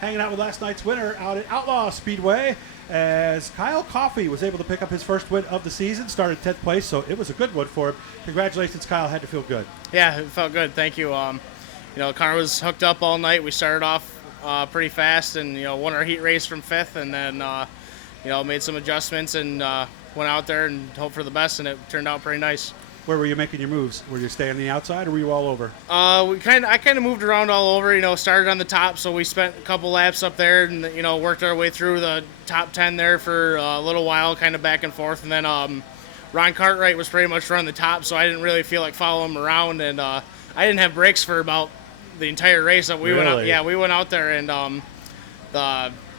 hanging out with last night's winner out at Outlaw Speedway as Kyle Coffey was able to pick up his first win of the season, started 10th place, so it was a good one for him. Congratulations, Kyle. Had to feel good. Yeah, it felt good. Thank you. The car was hooked up all night. We started off pretty fast and, won our heat race from 5th and then, made some adjustments and went out there and hoped for the best, and it turned out pretty nice. Where were you making your moves? Were you staying on the outside or were you all over? I kind of moved around all over, started on the top, so we spent a couple laps up there and, worked our way through the top 10 there for a little while, kind of back and forth. And then Ron Cartwright was pretty much running the top, so I didn't really feel like following him around. And I didn't have brakes for about the entire race. We went out there and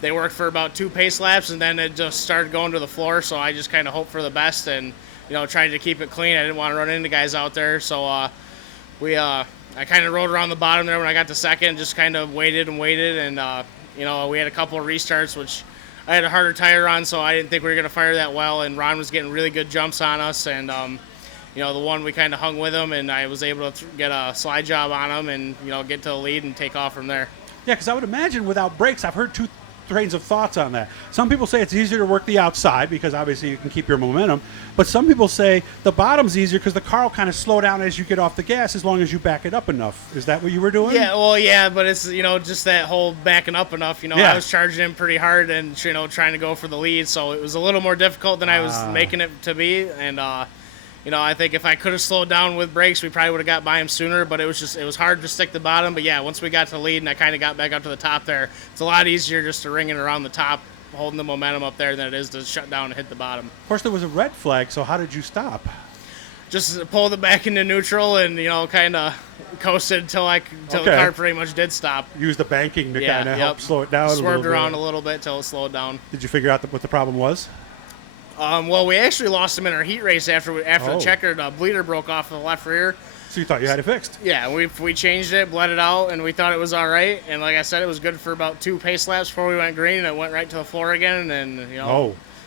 they worked for about 2 pace laps, and then it just started going to the floor, so I just kind of hoped for the best and tried to keep it clean. I didn't want to run into guys out there, so I kind of rode around the bottom there when I got to second, just kind of waited, and we had a couple of restarts, which I had a harder tire on, so I didn't think we were going to fire that well, and Ron was getting really good jumps on us, and the one we kind of hung with him, and I was able to get a slide job on him and get to the lead and take off from there. Yeah, because I would imagine without brakes, I've heard two trains of thoughts on that. Some people say it's easier to work the outside because obviously you can keep your momentum, but some people say the bottom's easier because the car will kind of slow down as you get off the gas as long as you back it up enough. Is that what you were doing? Yeah, well, yeah, but it's just that whole backing up enough. I was charging him pretty hard and trying to go for the lead, so it was a little more difficult than I was making it to be. And I think if I could have slowed down with brakes, we probably would have got by him sooner, but it was hard to stick the bottom. But yeah, once we got to the lead and I kind of got back up to the top there, it's a lot easier just to ring it around the top, holding the momentum up there than it is to shut down and hit the bottom. Of course, there was a red flag, so how did you stop? Just pulled it back into neutral and, kind of coasted until the car pretty much did stop. Use the banking to kind of help slow it down. Swerved around a little bit until it slowed down. Did you figure out what the problem was? Well, we actually lost him in our heat race after the checkered bleeder broke off the left rear. So you thought you had it fixed? Yeah, we changed it, bled it out, and we thought it was all right. And like I said, it was good for about 2 pace laps before we went green, and it went right to the floor again. And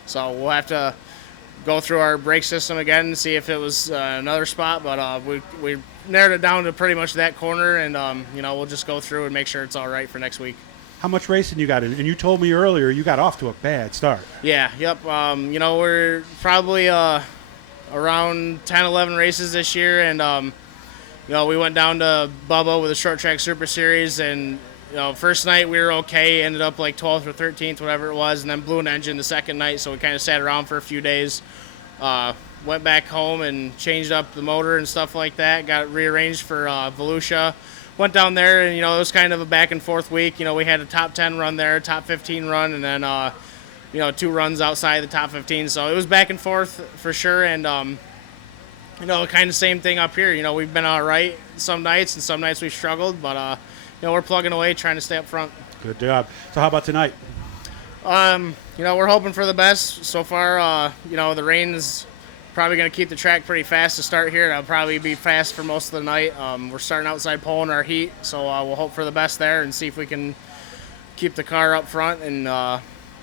so we'll have to go through our brake system again and see if it was another spot. But we narrowed it down to pretty much that corner, and we'll just go through and make sure it's all right for next week. How much racing you got in? And you told me earlier you got off to a bad start. Yeah, yep. We're probably around 10, 11 races this year, and we went down to Bubba with a short track super series, and first night we were okay, ended up like 12th or 13th, whatever it was, and then blew an engine the second night, so we kind of sat around for a few days. Went back home and changed up the motor and stuff like that, got it rearranged for Volusia. Went down there, and, it was kind of a back-and-forth week. We had a top 10 run there, top 15 run, and then, 2 runs outside the top 15. So it was back and forth for sure, and, kind of same thing up here. We've been all right some nights, and some nights we've struggled, but, we're plugging away, trying to stay up front. Good job. So how about tonight? We're hoping for the best. So far, the rain's probably going to keep the track pretty fast to start here. It'll probably be fast for most of the night. We're starting outside pole in our heat, so we'll hope for the best there and see if we can keep the car up front and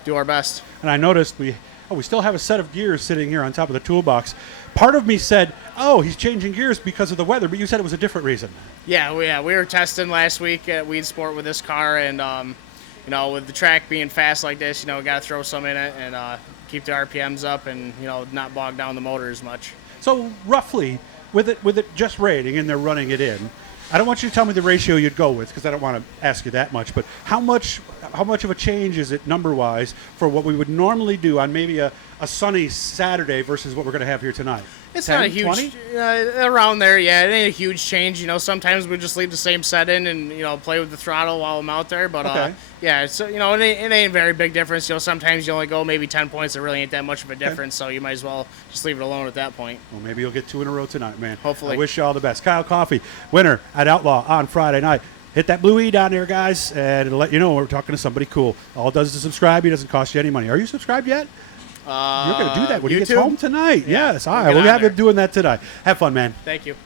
do our best. And I noticed we still have a set of gears sitting here on top of the toolbox. Part of me said, he's changing gears because of the weather, but you said it was a different reason. Yeah, we were testing last week at Weed Sport with this car, and with the track being fast like this, we got to throw some in it and keep the RPMs up and not bog down the motor as much. So roughly, with it just rating and they're running it in, I don't want you to tell me the ratio you'd go with because I don't want to ask you that much. But how much of a change is it number-wise for what we would normally do on maybe a sunny Saturday versus what we're going to have here tonight? It's 10, not a huge, around there, yeah. It ain't a huge change. Sometimes we just leave the same set in and, play with the throttle while I'm out there. But, yeah, it's, it ain't a very big difference. Sometimes you only go maybe 10 points. It really ain't that much of a difference. So you might as well just leave it alone at that point. Well, maybe you'll get 2 in a row tonight, man. Hopefully. I wish you all the best. Kyle Coffey, winner at Outlaw on Friday night. Hit that blue E down there, guys, and it'll let you know we're talking to somebody cool. All it does is subscribe. It doesn't cost you any money. Are you subscribed yet? You're going to do that when he gets home tonight. Yeah. Yes. All right. We'll have him doing that tonight. Have fun, man. Thank you.